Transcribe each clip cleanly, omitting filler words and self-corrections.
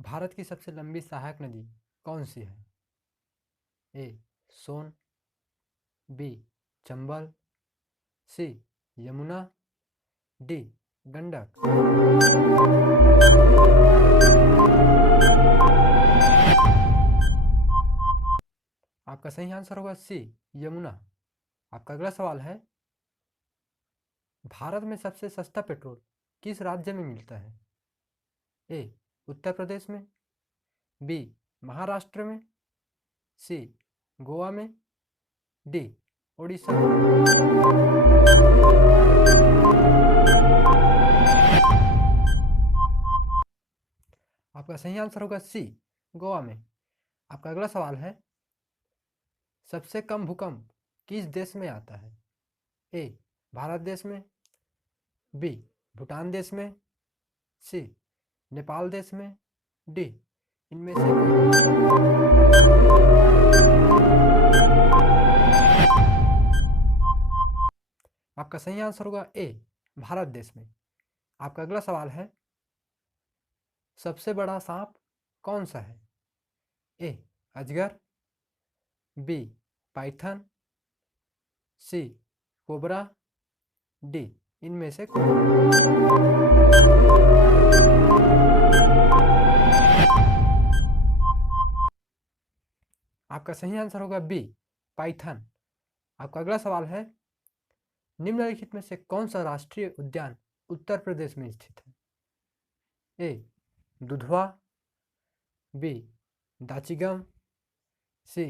भारत की सबसे लंबी सहायक नदी कौन सी है? ए. सोन, बी. चंबल, सी. यमुना, डी. गंडक। आपका सही आंसर होगा सी. यमुना। आपका अगला सवाल है, भारत में सबसे सस्ता पेट्रोल किस राज्य में मिलता है? ए. उत्तर प्रदेश में, बी. महाराष्ट्र में, सी. गोवा में, डी. ओडिशा में। आपका सही आंसर होगा सी. गोवा में। आपका अगला सवाल है, सबसे कम भूकंप किस देश में आता है? ए. भारत देश में, बी. भूटान देश में, सी. नेपाल देश में, डी. इनमें से कोई। आपका सही आंसर होगा ए. भारत देश में। आपका अगला सवाल है, सबसे बड़ा सांप कौन सा है? ए. अजगर, B. Python, C. Cobra, D. इनमें से कोई। आपका सही आंसर होगा बी. पाइथन। आपका अगला सवाल है, निम्नलिखित में से कौन सा राष्ट्रीय उद्यान उत्तर प्रदेश में स्थित है? ए. दुधवा, बी. दाचिगम, सी.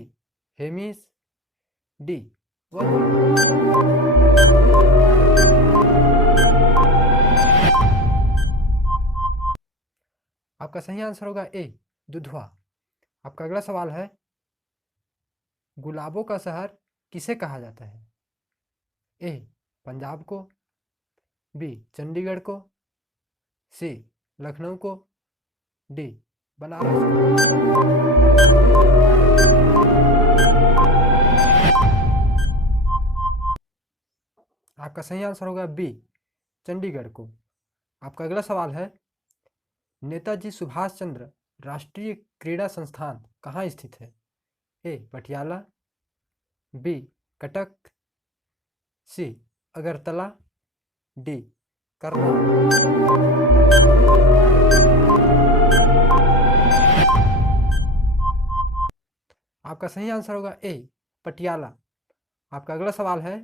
हेमिस, डी. आपका सही आंसर होगा ए. दुधवा। आपका अगला सवाल है, गुलाबों का शहर किसे कहा जाता है? ए. पंजाब को, बी. चंडीगढ़ को, सी. लखनऊ को, डी. बनारस को। आपका सही आंसर होगा बी. चंडीगढ़ को। आपका अगला सवाल है, नेताजी सुभाष चंद्र राष्ट्रीय क्रीड़ा संस्थान कहाँ स्थित है? ए. पटियाला, बी. कटक, सी. अगरतला, डी. करनाल। आपका सही आंसर होगा ए. पटियाला। आपका अगला सवाल है,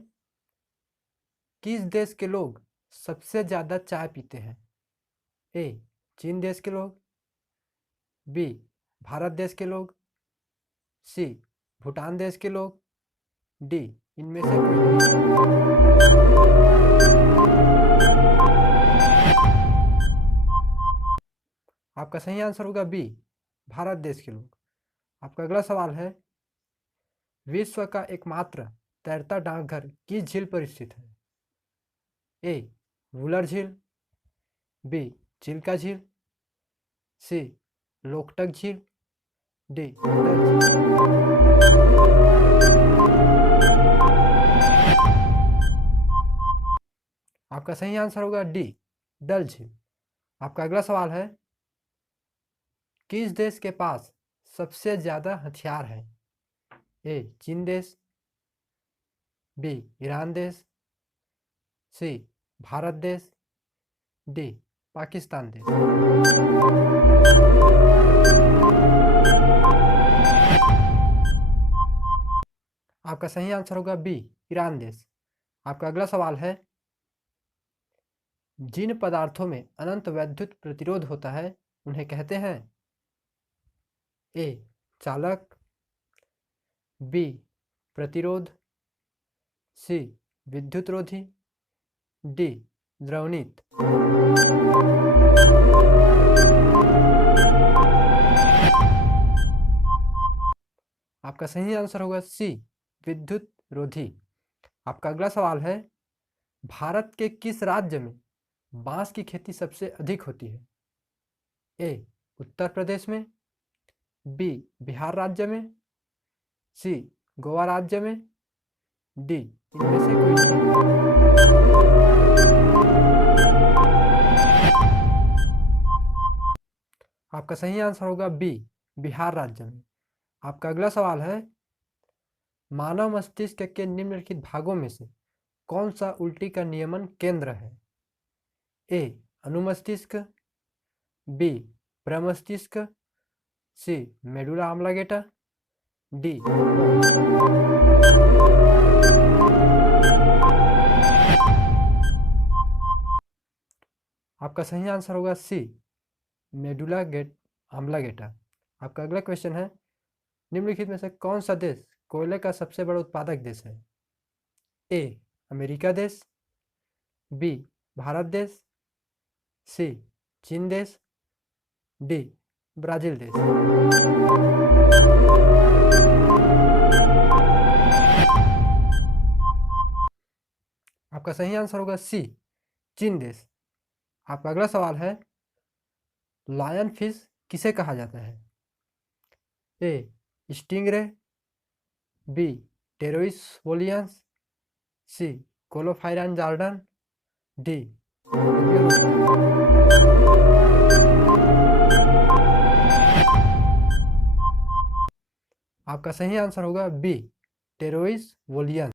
किस देश के लोग सबसे ज्यादा चाय पीते हैं? ए. चीन देश के लोग, बी. भारत देश के लोग, सी. भूटान देश के लोग, डी. इनमें से कोई नहीं। आपका सही आंसर होगा बी. भारत देश के लोग। आपका अगला सवाल है, विश्व का एकमात्र तैरता डाकघर किस झील पर स्थित है? ए. वुलर झील, बी. चिल्का झील, सी. लोकटक झील, डी. डल झील। आपका सही आंसर होगा डी. डल झील। आपका अगला सवाल है, किस देश के पास सबसे ज्यादा हथियार है? ए. चीन देश, बी. ईरान देश, सी. भारत देश, डी. पाकिस्तान देश। आपका सही आंसर होगा बी. ईरान देश। आपका अगला सवाल है, जिन पदार्थों में अनंत वैद्युत प्रतिरोध होता है उन्हें कहते हैं? ए. चालक, बी. प्रतिरोध, सी. विद्युतरोधी, डी. द्रवणित। आपका सही आंसर होगा सी. विद्युत रोधी। आपका अगला सवाल है, भारत के किस राज्य में बांस की खेती सबसे अधिक होती है? ए. उत्तर प्रदेश में, बी. बिहार राज्य में, सी. गोवा राज्य में, डी. इनमें से कोई नहीं। आपका सही आंसर होगा बी, बिहार राज्य में। आपका अगला सवाल है, मानव मस्तिष्क के निम्नलिखित भागों में से कौन सा उल्टी का नियमन केंद्र है? ए, अनुमस्तिष्क, बी, प्रमस्तिष्क, सी, मेडुला ऑब्लांगेटा, डी। आपका सही आंसर होगा सी, मेडुला ऑब्लांगेटा। आपका अगला क्वेश्चन है, निम्नलिखित में से कौन सा देश कोयले का सबसे बड़ा उत्पादक देश है? ए, अमेरिका देश, बी, भारत देश, सी, चीन देश, डी, ब्राजील देश। आपका सही आंसर होगा सी, चीन देश। आपका अगला सवाल है, लायन फिश किसे कहा जाता है? ए, स्टिंगरे, बी, टेरोइस वोलियंस, सी, कोलोफायरन जॉर्डन, डी। आपका सही आंसर होगा बी, टेरोइस वोलियंस।